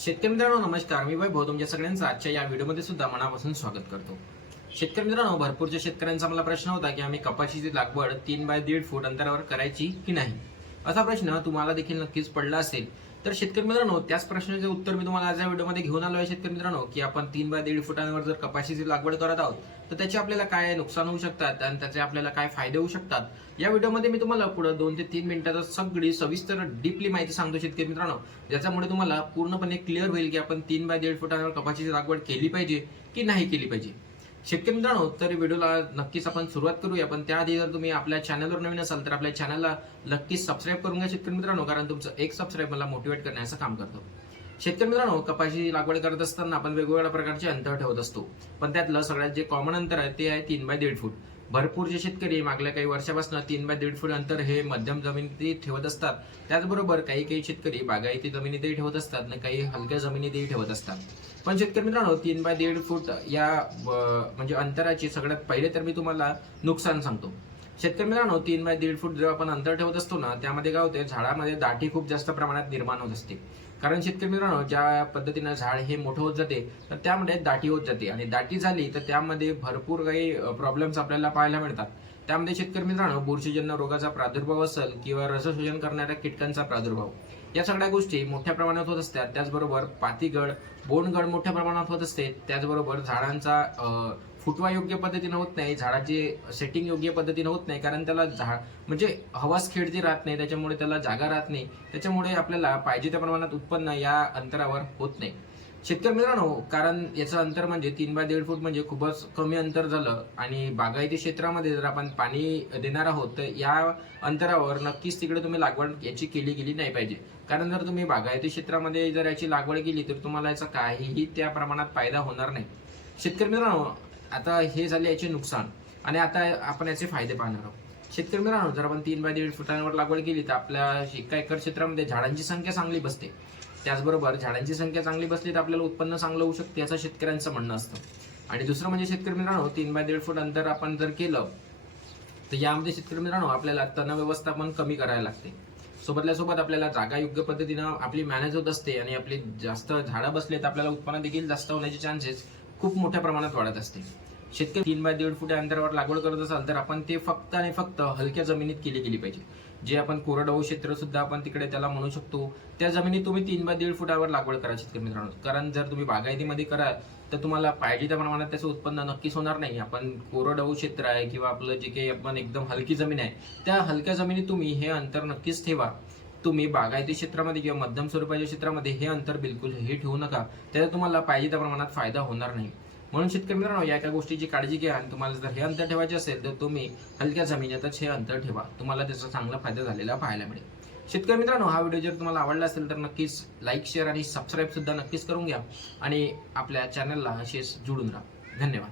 शेतकरी मित्रांनो नमस्कार. मी वैभव तुमच्या सगळ्यांचं आजच्या या व्हिडिओमध्ये सुद्धा मनापासून स्वागत करतो. शेतकरी मित्रांनो भरपूरच्या शेतकऱ्यांचा मला प्रश्न होता की आम्ही कपाशीची लागवड तीन बाय दीड फूट अंतरावर करायची की नाही? असा प्रश्न तुम्हाला देखील नक्कीच पडला असेल. तर शेतकरी मित्रांनो त्याच प्रश्नाचे उत्तर मी तुम्हाला आज या व्हिडिओमध्ये घेऊन आलो आहे शेतकरी मित्रांनो की आपण तीन बाय दीड फुटांवर जर कपाशीची लागवड करत आहोत तर त्याचे आपल्याला काय नुकसान होऊ शकतात आणि त्याचे आपल्याला काय फायदे होऊ शकतात? या व्हिडिओमध्ये मी तुम्हाला पुढे दोन ते तीन मिनिटाचा सगळी सविस्तर डीपली माहिती सांगतो शेतकरी मित्रांनो. ज्याच्यामुळे तुम्हाला पूर्णपणे क्लिअर होईल की आपण तीन बाय दीड फुटांवर कपाशीची लागवड केली पाहिजे की नाही केली पाहिजे. शेतकरी मित्रांनो तर व्हिडिओला नक्कीच आपण सुरुवात करूया. पण त्याआधी जर तुम्ही आपल्या चॅनलवर नवीन असाल तर आपल्या चॅनलला नक्कीच सबस्क्राईब करून घ्या शेतकरी मित्रांनो कारण तुमचं एक सबस्क्राईब मला मोटिवेट करण्याचं काम करतो. शेतकरी मित्रांनो कपाशी लागवड करत असताना आपण वेगवेगळ्या प्रकारचे अंतर ठेवत असतो. पण त्यातलं सगळ्यात जे कॉमन अंतर आहे ते आहे तीन बाय दीड फूट भरपूर जे शेतकरी मागल्या काही वर्षापासून तीन बाय दीड फूट अंतर हे मध्यम जमिनीतही ठेवत असतात. त्याचबरोबर काही काही शेतकरी बागायती जमिनीतही ठेवत असतात आणि काही हलक्या जमिनीतही ठेवत असतात. पण शेतकरी मित्रांनो तीन बाय दीड फूट या म्हणजे अंतराची सगळ्यात पहिले तर मी तुम्हाला नुकसान सांगतो. शेतकरी मित्रांनो तीन बाय दीड फूट जेव्हा आपण अंतर ठेवत असतो ना त्यामध्ये काय होते झाडामध्ये दाटी खूप जास्त प्रमाणात निर्माण होत असते. कारण शेतकरी मित्रांनो ज्या पद्धतीनं झाड हे मोठं होत जाते तर त्यामध्ये दाटी होत जाते. आणि दाटी झाली तर त्यामध्ये भरपूर काही प्रॉब्लेम्स आपल्याला पाहायला मिळतात. त्यामध्ये शेतकरी मित्रांनो बुरशीजन्य रोगाचा प्रादुर्भाव असेल किंवा रसशोषण करणाऱ्या कीटकांचा प्रादुर्भाव या सगळ्या गोष्टी मोठ्या प्रमाणात होत असतात. त्याचबरोबर पातीगड बोंडगड मोठ्या प्रमाणात होत असते. त्याचबरोबर झाडांचा फुटवा योग्य पद्धतीने होत नाही झाडाची सेटिंग योग्य पद्धतीने होत नाही कारण त्याला झाड म्हणजे हवास खेळती राहत नाही त्याच्यामुळे त्याला जागा राहत नाही त्याच्यामुळे आपल्याला पाहिजे त्या प्रमाणात उत्पन्न या अंतरावर होत नाही. शेतकरी मित्रांनो कारण याचं अंतर म्हणजे तीन बाय दीड फूट म्हणजे खूपच कमी अंतर झालं आणि बागायती क्षेत्रामध्ये जर आपण पाणी देणार आहोत तर या अंतरावर नक्कीच तिकडे तुम्ही लागवड याची केली गेली नाही पाहिजे. कारण जर तुम्ही बागायती क्षेत्रामध्ये जर याची लागवड केली तर तुम्हाला याचा काहीही त्या प्रमाणात फायदा होणार नाही. शेतकरी मित्रांनो आता हे झाले याचे नुकसान. आणि आता आपण याचे फायदे पाहणार आहोत. शेतकरी मित्रांनो जर आपण तीन बाय दीड फुटांवर लागवड केली तर आपल्या एका एकर क्षेत्रामध्ये झाडांची संख्या चांगली बसते. त्याचबरोबर झाडांची संख्या चांगली बसली तर आपल्याला उत्पन्न चांगलं होऊ शकते असं शेतकऱ्यांचं म्हणणं असतं. आणि दुसरं म्हणजे शेतकरी मित्रांनो तीन बाय दीड फूट अंतर आपण जर केलं तर यामध्ये शेतकरी मित्रांनो आपल्याला तण व्यवस्थापन कमी करायला लागते. सोबतल्या सोबत आपल्याला जागा योग्य पद्धतीनं आपली मॅनेज होत असते आणि आपली जास्त झाडं बसले तर आपल्याला उत्पन्न देखील जास्त होण्याचे चान्सेस खूप मोठ्या प्रमाणात वाढत असते शेतकरी तीन बाय दीड फुट अंतरावर लागवड करत असाल तर आपण ते फक्त आणि फक्त हलक्या जमिनीत केली गेली पाहिजे. जे आपण कोरडवाहू क्षेत्र सुद्धा आपण तिकडे त्याला म्हणू शकतो त्या जमिनीत तुम्ही तीन बाय दीड फुटावर लागवड करा शेतकरी मित्रांनो. कारण जर तुम्ही बागायतीमध्ये कराल तर तुम्हाला पाहिजे त्या प्रमाणात त्याचं उत्पन्न नक्कीच होणार नाही. आपण कोरडवाहू क्षेत्र आहे किंवा आपलं जे काही आपण एकदम हलकी जमीन आहे त्या हलक्या जमिनीत तुम्ही हे अंतर नक्कीच ठेवा. तुम्ही बागायती क्षेत्रामध्ये किंवा मध्यम स्वरूपाच्या क्षेत्रामध्ये हे अंतर बिलकुल हे ठेवू नका. त्याचा तुम्हाला पाहिजे त्या प्रमाणात फायदा होणार नाही. म्हणून शेतकरी मित्रांनो या एका गोष्टीची काळजी घ्या आणि तुम्हाला जर हे अंतर ठेवायचे असेल तर तुम्ही हलक्या जमिनीतच हे अंतर ठेवा. तुम्हाला त्याचा चांगला फायदा झालेला पाहायला मिळेल. शेतकरी मित्रांनो हा व्हिडिओ जर तुम्हाला आवडला असेल तर नक्कीच लाईक शेअर आणि सबस्क्राईब सुद्धा नक्कीच करून घ्या आणि आपल्या चॅनलला असेच जुळून राहा. धन्यवाद.